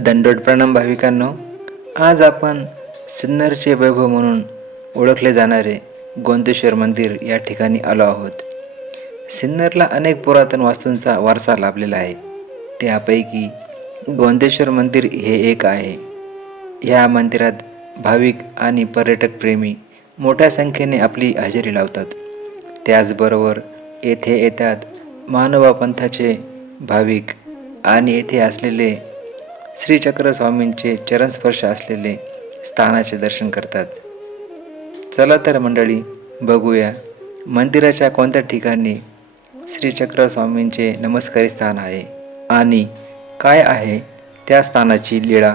दंडोड प्रणाम भाविकांनो आज आपण सिन्नरचे वैभव म्हणून ओळखले जाणारे गोंदेश्वर मंदिर या ठिकाणी आलो आहोत. सिन्नरला अनेक पुरातन वास्तूंचा वारसा लाभलेला आहे. त्यापैकी गोंदेश्वर मंदिर हे एक आहे. या मंदिरात भाविक आणि पर्यटक प्रेमी मोठ्या संख्येने आपली हजेरी लावतात. त्याचबरोबर येथे येतात मानवा पंथाचे भाविक आणि येथे असलेले श्रीचक्र स्वामींचे चरणस्पर्श असलेले स्थानाचे दर्शन करतात. चला तर मंडळी बघूया मंदिराच्या कोणत्या ठिकाणी श्रीचक्र स्वामींचे नमस्कारी स्थान आहे आणि काय आहे त्या स्थानाची लीळा.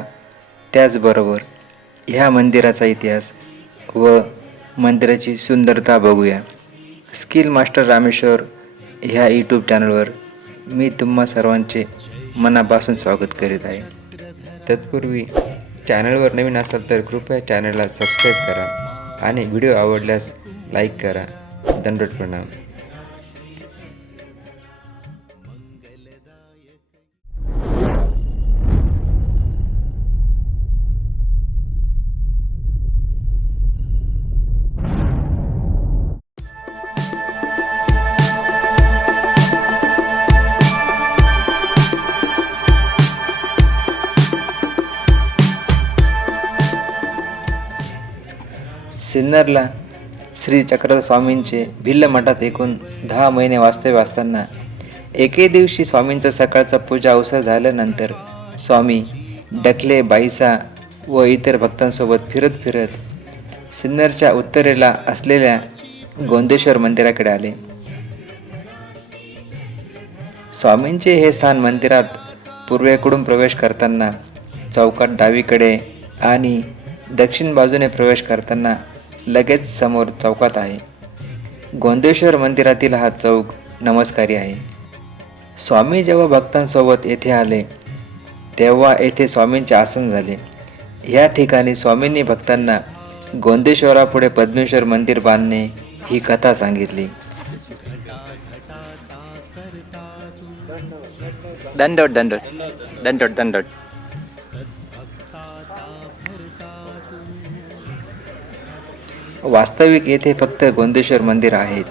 त्याचबरोबर ह्या मंदिराचा इतिहास व मंदिराची सुंदरता बघूया. स्किल मास्टर रामेश्वर ह्या यूट्यूब चॅनलवर मी तुम्हा सर्वांचे मनापासून स्वागत करीत आहे. तत्पूर्वी चॅनलवर नवीन असाल तर कृपया चॅनलला सबस्क्राईब करा आणि व्हिडिओ आवडल्यास लाईक करा. दंडोट प्रणाम. सिन्नरला श्री चक्र स्वामींचे भिल्ल मठात एकूण दहा महिने वास्तव्य असताना एके दिवशी स्वामींचं सकाळचा पूजा अवसर झाल्यानंतर स्वामी डकले बाईसा व इतर भक्तांसोबत फिरत फिरत सिन्नरच्या उत्तरेला असलेल्या गोंदेश्वर मंदिराकडे आले. स्वामींचे हे स्थान मंदिरात पूर्वेकडून प्रवेश करताना चौकात डावीकडे आणि दक्षिण बाजूने प्रवेश करताना लगेच समोर चौकात आहे. गोंदेश्वर मंदिरातील हा चौक नमस्कारी आहे. स्वामी जेव्हा भक्तांसोबत येथे आले तेव्हा येथे स्वामींचे आसन झाले. या ठिकाणी स्वामींनी भक्तांना गोंदेश्वरापुढे पद्मेश्वर मंदिर बांधणे ही कथा सांगितली. दंडोट दंडोट दंडोट दंडोट. वास्तविक येथे फक्त गोंदेश्वर मंदिर आहे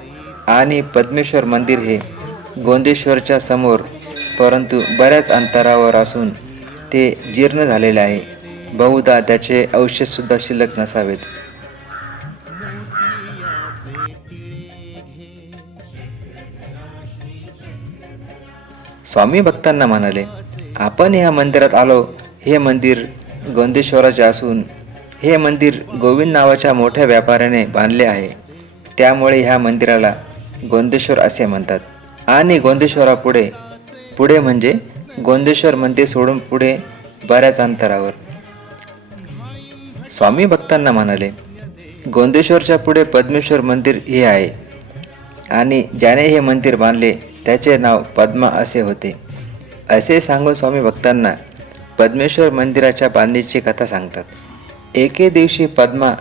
आणि पद्मेश्वर मंदिर हे गोंदेश्वरच्या समोर परंतु बऱ्याच अंतरावर असून ते जीर्ण झालेले आहे. बहुधा त्याचे अवशेषसुद्धा शिल्लक नसावेत. स्वामी भक्तांना म्हणाले आपण ह्या मंदिरात आलो. हे मंदिर गोंदेश्वराचे असून हे मंदिर गोविंद नावाच्या मोठ्या व्यापाऱ्याने बांधले आहे. त्यामुळे ह्या मंदिराला गोंदेश्वर असे म्हणतात. आणि गोंदेश्वरापुढे पुढे म्हणजे गोंदेश्वर मंदिर सोडून पुढे बऱ्याच अंतरावर. स्वामी भक्तांना म्हणाले गोंदेश्वरच्या पुढे पद्मेश्वर मंदिर हे आहे. आणि ज्याने हे मंदिर बांधले त्याचे नाव पद्मा असे होते. असे सांगून स्वामी भक्तांना पद्मेश्वर मंदिराच्या बांधणीची कथा सांगतात. एके दिवशी पद्मा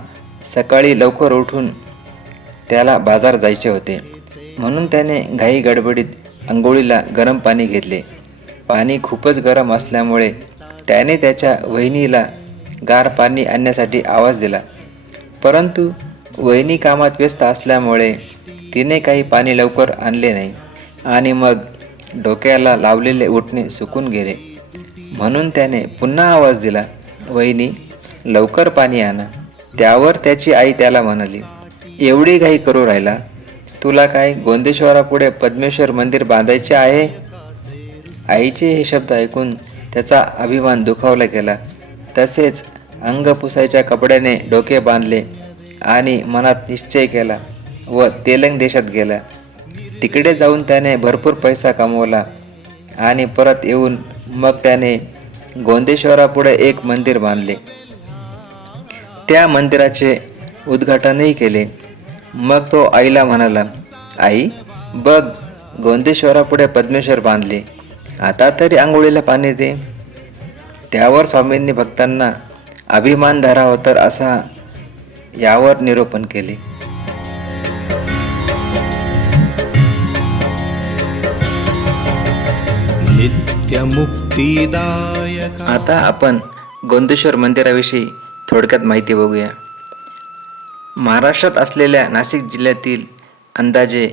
सकाळी लवकर उठून त्याला बाजार जायचे होते. म्हणून त्याने घाई गडबडीत अंघोळीला गरम पाणी घेतले. पाणी खूपच गरम असल्यामुळे त्याने त्याच्या वहिनीला गार पाणी आणण्यासाठी आवाज दिला. परंतु वहिनी कामात व्यस्त असल्यामुळे तिने काही पाणी लवकर आणले नाही आणि मग डोक्याला लावलेले उठणे सुकून गेले. म्हणून त्याने पुन्हा आवाज दिला वहिनी लवकर पाणी आणा. त्यावर त्याची आई त्याला म्हणाली एवढी घाई करू राहिला? तुला काय गोंदेश्वरापुढे पद्मेश्वर मंदिर बांधायचे आहे? आईचे हे शब्द ऐकून त्याचा अभिमान दुखावला गेला. तसेच अंग पुसायच्या कपड्याने डोके बांधले आणि मनात निश्चय केला व तेलंग देशात गेला. तिकडे जाऊन त्याने भरपूर पैसा कमवला आणि परत येऊन मग त्याने गोंदेश्वरापुढे एक मंदिर बांधले. त्या मंदिराचे उद्घाटनही केले. मग तो आईला म्हणाला आई बघ गोंदेश्वरापुढे पद्मेश्वर बांधले. आता तरी आंघोळीला पाणी दे. त्यावर स्वामींनी भक्तांना अभिमान धरावा तर असा यावर निरूपण केले. आता आपण गोंदेश्वर मंदिराविषयी थोडक्यात माहिती बघूया. महाराष्ट्रात असलेल्या नाशिक जिल्ह्यातील अंदाजे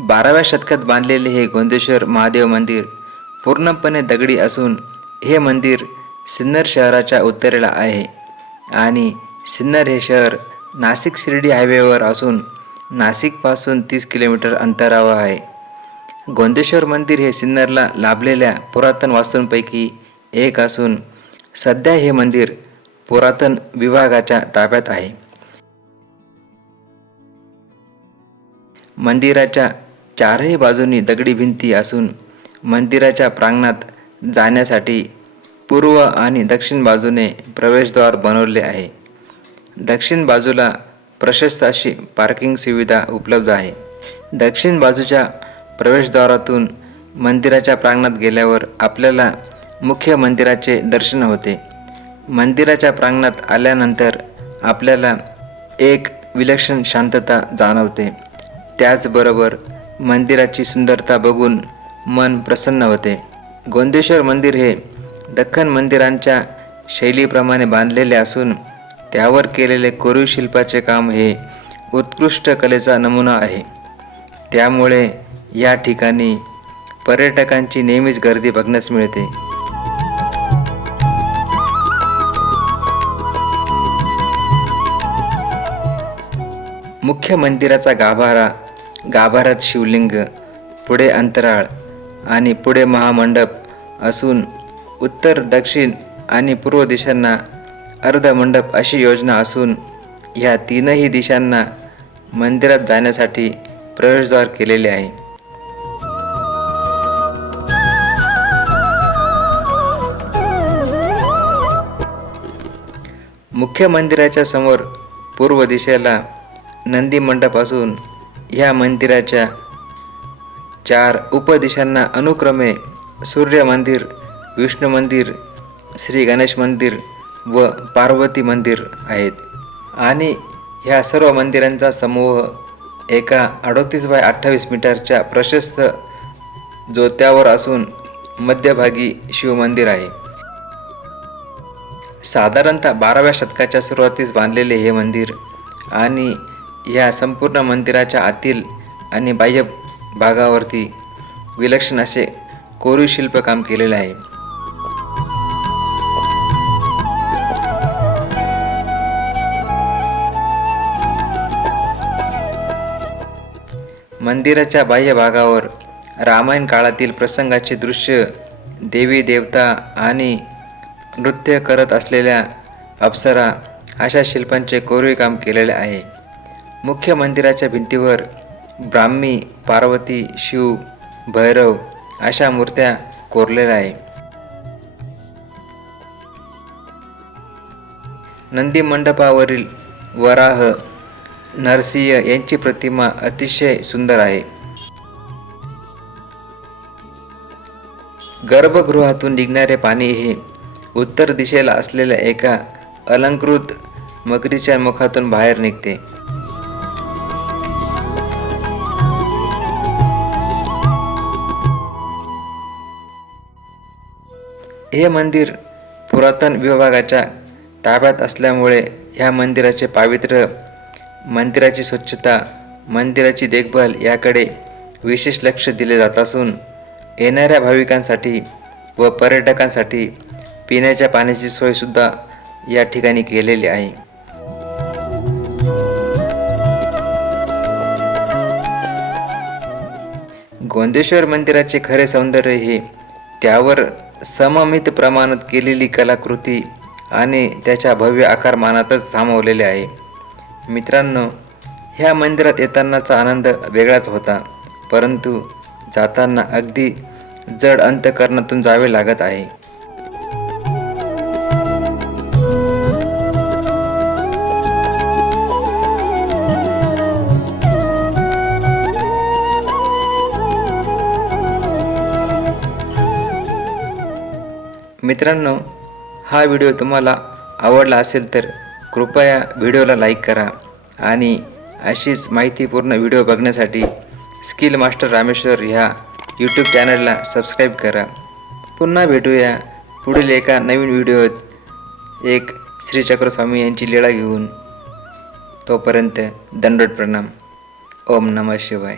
बाराव्या शतकात बांधलेले हे गोंदेश्वर महादेव मंदिर पूर्णपणे दगडी असून हे मंदिर सिन्नर शहराच्या उत्तरेला आहे आणि सिन्नर हे शहर नाशिक शिर्डी हायवेवर असून नाशिकपासून तीस किलोमीटर अंतरावर आहे. गोंदेश्वर मंदिर हे सिन्नरला लाभलेल्या पुरातन वास्तूंपैकी एक असून सध्या हे मंदिर पुरातन विभागाच्या ताब्यात आहे. मंदिराच्या चारही बाजूंनी दगडी भिंती असून मंदिराच्या प्रांगणात जाण्यासाठी पूर्व आणि दक्षिण बाजूने प्रवेशद्वार बनवले आहे. दक्षिण बाजूला प्रशस्त अशी पार्किंग सुविधा उपलब्ध आहे. दक्षिण बाजूच्या प्रवेशद्वारातून मंदिराच्या प्रांगणात गेल्यावर आपल्याला मुख्य मंदिराचे दर्शन होते. मंदिराच्या प्रांगणात आल्यानंतर आपल्याला एक विलक्षण शांतता जाणवते. त्याचबरोबर मंदिराची सुंदरता बघून मन प्रसन्न होते. गोंदेश्वर मंदिर हे दख्खन मंदिरांच्या शैलीप्रमाणे बांधलेले असून त्यावर केलेले कोरीव शिल्पाचे काम हे उत्कृष्ट कलेचा नमुना आहे. त्यामुळे या ठिकाणी पर्यटकांची नेहमीच गर्दी बघण्यास मिळते. मुख्य मंदिराचा गाभारा गाभाऱ्यात शिवलिंग पुढे अंतराळ आणि पुढे महामंडप असून उत्तर दक्षिण आणि पूर्व दिशांना अर्धमंडप अशी योजना असून ह्या तीनही दिशांना मंदिरात जाण्यासाठी प्रवेशद्वार केलेले आहे. मुख्य मंदिराच्या समोर पूर्व दिशेला नंदी मंडप असून ह्या मंदिराच्या चार उपदिशांना अनुक्रमे सूर्य मंदिर विष्णू मंदिर श्री गणेश मंदिर व पार्वती मंदिर आहेत. आणि ह्या सर्व मंदिरांचा समूह एका अडोतीस बाय अठ्ठावीस मीटरच्या प्रशस्त जोत्यावर असून मध्यभागी शिवमंदिर आहे. साधारणतः बाराव्या शतकाच्या सुरुवातीस बांधलेले हे मंदिर आणि या संपूर्ण मंदिराच्या आतील आणि बाह्य भागावरती विलक्षण असे कोरीव शिल्पकाम केलेले आहे. मंदिराच्या बाह्य भागावर रामायण काळातील प्रसंगाचे दृश्य देवी देवता आणि नृत्य करत असलेल्या अप्सरा अशा शिल्पांचे कोरीव काम केलेले आहे. मुख्य मंदिराच्या भिंतीवर ब्राह्मी पार्वती शिव भैरव अशा मूर्त्या कोरलेल्या आहे. नंदी मंडपावरील वराह नरसिंह यांची प्रतिमा अतिशय सुंदर आहे. गर्भगृहातून निघणारे पाणी हे उत्तर दिशेला असलेल्या एका अलंकृत मगरीच्या मुखातून बाहेर निघते. हे मंदिर पुरातन विभागाच्या ताब्यात असल्यामुळे ह्या मंदिराचे पावित्र्य मंदिराची स्वच्छता मंदिराची देखभाल याकडे विशेष लक्ष दिले जात असून येणाऱ्या भाविकांसाठी व पर्यटकांसाठी पिण्याच्या पाण्याची सोयसुद्धा या ठिकाणी केलेली आहे. गोंदेश्वर मंदिराचे खरे सौंदर्य हे त्यावर सममित प्रमाणात केलेली कलाकृती आणि त्याच्या भव्य आकारमानातच सामावलेले आहे. मित्रांनो ह्या मंदिरात येतानाचा आनंद वेगळाच होता परंतु जाताना अगदी जड अंतकरणातून जावे लागत आहे. मित्रांनो हा व्हिडिओ तुम्हाला आवडला असेल तर कृपया व्हिडिओला लाईक करा आणि अशीच माहितीपूर्ण व्हिडिओ बघण्यासाठी स्किल मास्टर रामेश्वर ह्या यूट्यूब चॅनलला सबस्क्राईब करा. पुन्हा भेटूया पुढील एका नवीन व्हिडिओत. एक श्री चक्रस्वामी यांची लीळा घेऊन. तोपर्यंत दंडोट प्रणाम. ओम नमः शिवाय.